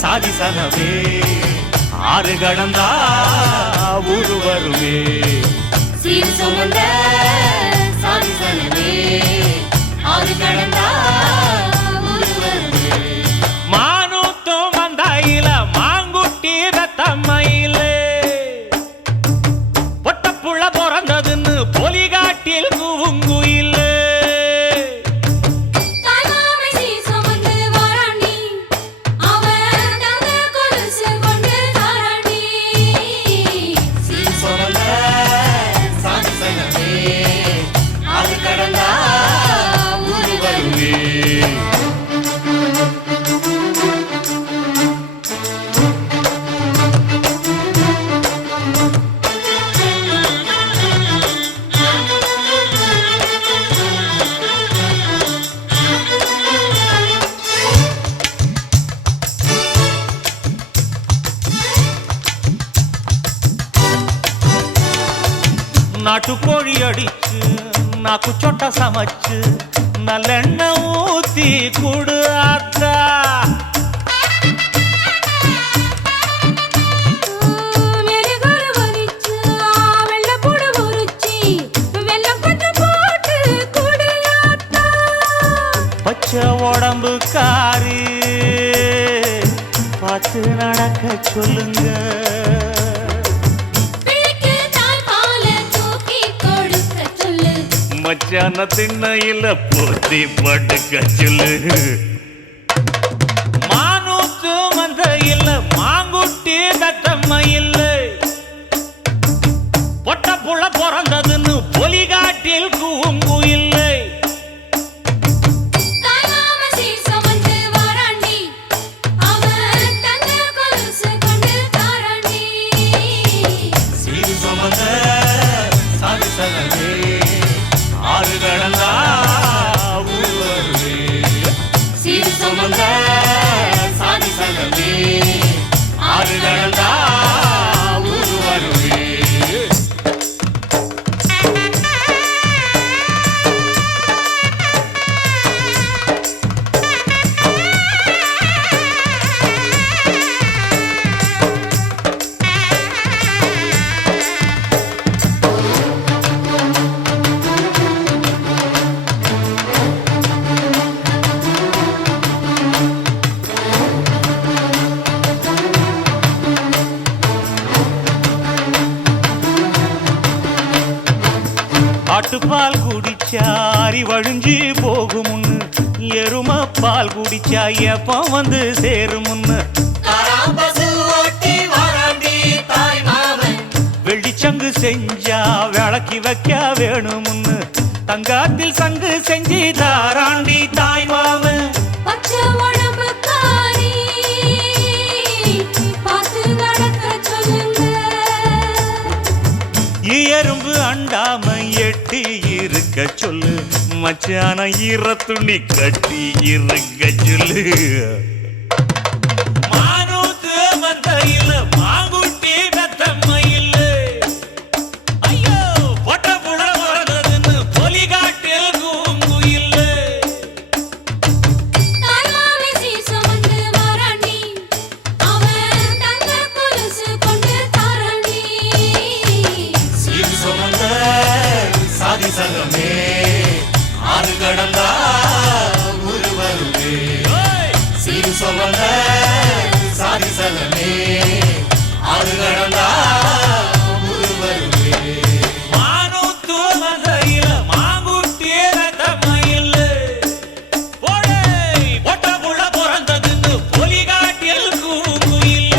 சாதி சனமே ஆறு கடந்தா ஊரு வருமே சீர் சுமந்த சாதி சனமே ஆறு கடந்தா ஊரு வருமே மானூத்தும் மந்தாயில மாங்குட்டி ரத்தம்மையில பொட்டப்புள்ள பிறந்ததுன்னு பொலிகாட்டில் கூவுங்குயில் நாட்டுக்கோழி அடிச்சு நாக்கு சொட்ட சமைச்சு நல்லெண்ணெய் ஊத்தி குடு ஆத்தா பச்சை உடம்பு காரி பார்த்து நடக்க சொல்லுங்க மச்சான திண்ணையில போத்தி படுக்க சொல்லு மானூத்து மந்தையில் மாங்குட்டி தத்தம்மையில் பொட்ட புள்ள பிறந்ததுன்னு பொலிகாட்டில் கூங்குயில் ஆறு கடந்தா ஊரு வருமே சீர் சுமந்த சாதி சனமே ஆறு கடந்தா ஊரு வருமே ஆட்டுப்பால் குடிச்சா அறிவழிஞ்சி போகுமுன்னு எரும பால் குடிச்சா எப்ப வந்து சேருமுன்னு வெள்ளிச்சங்கு செஞ்சா விளக்கி வைக்க வேணுமுன்னு தங்காத்தில் சங்கு செஞ்சு தாராண்டி தாய் மாமன் எறும்பு அண்டாம எட்டி இருக்க சொல்லு மச்சான ஈர துணி கட்டி இருக்க சொல்லு மானூத்து மந்தையில மாங்குட்டி தத்தம்மையில் ஐயோ பொட்ட புள்ள பிறந்ததுன்னு பொலிகாட்டில் கூங்குயில் சாதி சனமே ஆறு கடந்தா ஊரு வருமே சீர் சுமந்த சாதி சனமே ஆறு கடந்தா ஊரு வருமே மானூத்து மந்தையில மாங்குட்டி ரத்தம்மையில் பொட்ட புள்ள பிறந்ததுன்னு பொலிகாட்டில் கூங்குயில்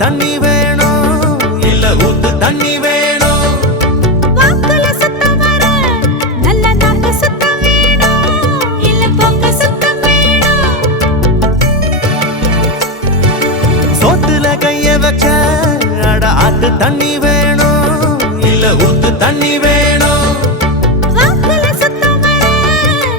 தண்ணி வேணும் இல்ல ஊத்து தண்ணி வேணும். வாக்குல சுத்தம் வர நல்ல நாக்கு சுத்தம் வேணும் இல்ல பொங்க சுத்தம் வேணும். சோத்துல கைய வச்ச அட ஆத்து தண்ணி வேணும் இல்ல ஊத்து தண்ணி வேணும். வாக்குல சுத்தம் வர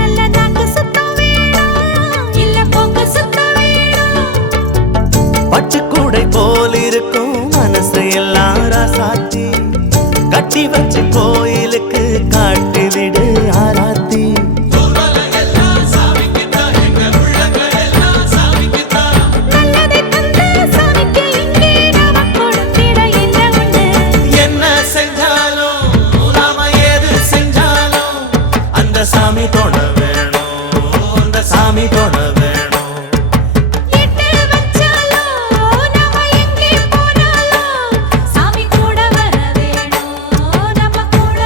நல்ல நாக்கு சுத்தம் வேணும் இல்ல பொங்க சுத்தம் வேணும். பச்சை கூடை போல் இருக்கும் மனசு எல்லாம் ராசாத்தி கட்டி வச்சு கோயிலுக்கு காட்டி விடு ஆராத்தி. நல்லதை தந்த சாமிக்கு இங்கே நாம கொடுத்திட என்ன உண்டு. என்ன செஞ்சாலும் நாம எது செஞ்சாலும் அந்த சாமி தொட வேணும், அந்த சாமி தொட வேணும். எட்டு வச்சாலும் நாம எங்கே போனாலும் சாமி கூட வர வேணும், நம்ம கூட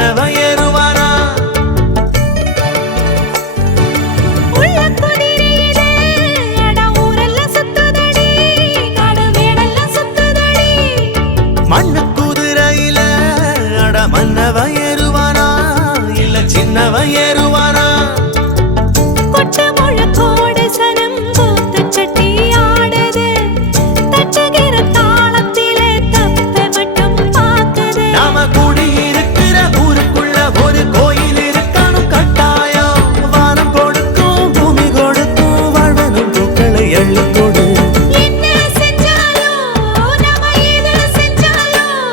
மன்னவன் ஏறுவானா உள்ள குதிரையிலே அட ஊரெல்லாம் சுத்துதடி காடு மேடெல்லாம் சுத்துதடி மண்ணு குதிரையில அட மன்னவன் ஏறுவானா இல்ல சின்னவன் ஏறுவானா கொட்ட முழக்கோடு சனம் கூத்து சட்டி ஆடுது தட்டுகிற தாளத்திலே தப்ப மட்டும் பாக்குது நாம கூடி இருக்கிற ஊருக்குள்ள ஒரு கோயில் இருக்கணும் கட்டாயம் வானம் கொடுக்கும் பூமி கொடுக்கும் வாழ்வனும் பூக்களை அள்ளி கொடு என்ன செஞ்சாலும் நாம எது செஞ்சாலும்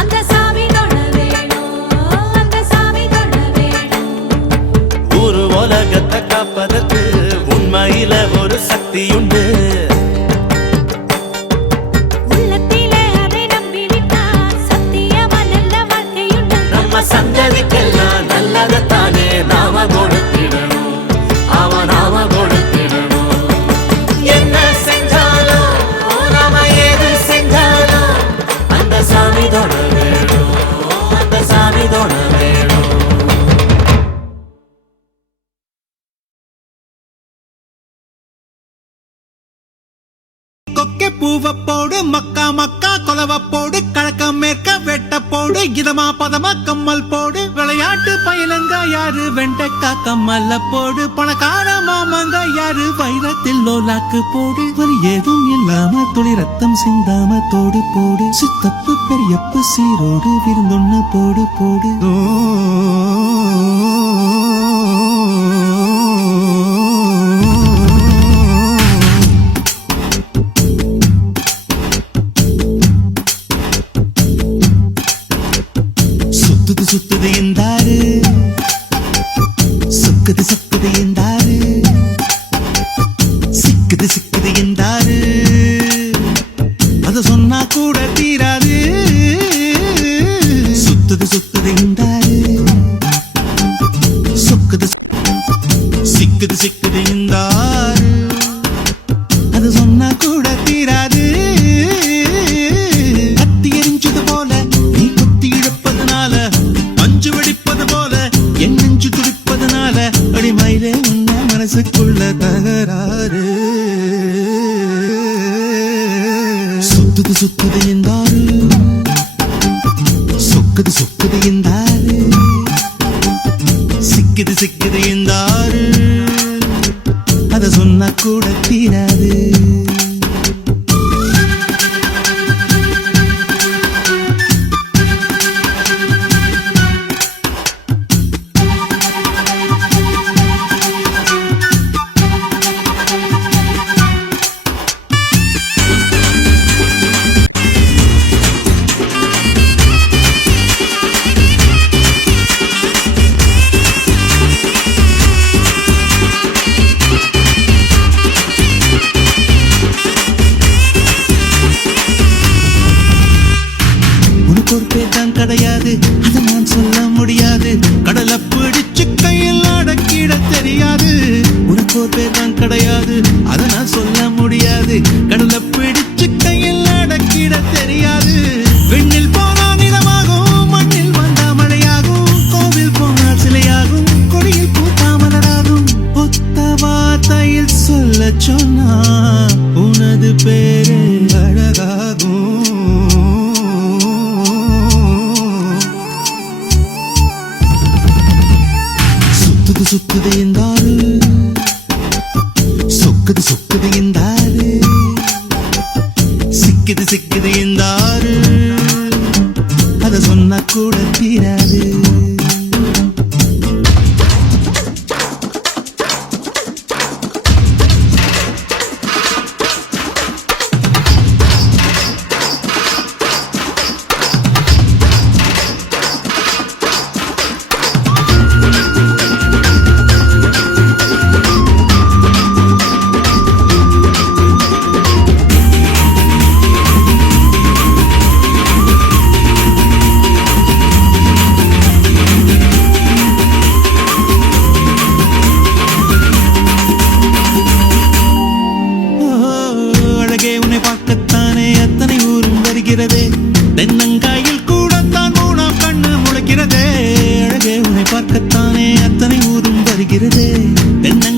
அந்த சாமி தொட வேணும் அந்த சாமி தொட வேணும் ஊரு உலகத்தை காப்பதற்கு உண்மையில ஒரு சக்தியுண்டு உள்ளத்திலே அதை நம்பிவிட்டா சத்தியமா நல்ல வாழ்க்கையுண்டு நம்ம சந்ததிக்கெல்லாம் நல்லதைத்தானே நாம கொடுத்திடணும் நாம கொடுத்திடணும் என்ன செஞ்சாலும் நாம எது செஞ்சாலும் அந்த சாமி தொட வேணும் அந்த சாமி தொட வேணும் கொக்கை பூவ போடு மக்கா மக்கா கொலவ போடு கழக்க மேற்க வெட்ட போடு இதமா பதமா கம்மல் போடு விளையாட்டு பயிலங்க யாரு வெண்டைக்கா கம்மல்ல போடு பணக்கார மாமங்க யாரு வைரத்தில் லோலாக்கு போடு வலி ஏதும் இல்லாம துளி ரத்தம் சிந்தாம தோடு போடு சித்தப்பு பெரியப்பு சீரோடு விருந்தொன்னு போடு போடு சுத்துது சுத்துது என்றாரு சுக்குது சுக்குது என்றாரு சிக்குது சிக்குது என்றாரு அத சொன்னா கூட தீராது சுத்துது சுத்துது என்றாரு சுக்குது சிக்குது சிக்குது என்றாரு அது சொன்னா கூட தீராது கத்தி எரிஞ்சது போல நீ குத்தி இழுப்பதனால மஞ்சு வெடிப்பது போல என் நெஞ்சு துடிப்பதனால அடிமையிலே உன்ன மனசுக்குள்ள தகராறு சுத்துது சுத்துது என்றாரு சொக்குது சொக்குது என்றாரு சிக்குது சிக்குது என்றாரு அத சொன்னா கூட தீராது உனக்கு ஒரு பேர் தான் கிடையாது அதை நான் சொல்ல முடியாது கடலை பிடிச்சு கையில் அடக்கிட தெரியாது உனக்கு ஒரு பேர் தான் கிடையாது அதை நான் சொல்ல முடியாது கடலை பிடிச்சு கையில் அடக்கிட தெரியாது விண்ணில் போனா நிலமாகும் மண்ணில் வந்தா மழையாகும் கோவில் போனால் சிலையாகும் கொடியில் பூத்தா மலராகும் ஒத்த வார்த்தையில் சொல்ல சொன்னா உனது பேரு அழகாகும் சுத்துது சுத்துது என்றாரு சொக்குது சொக்குது என்றாரு சிக்குது சிக்குது என்றாரு அத சொன்னா கூட தீராது தென்னங்க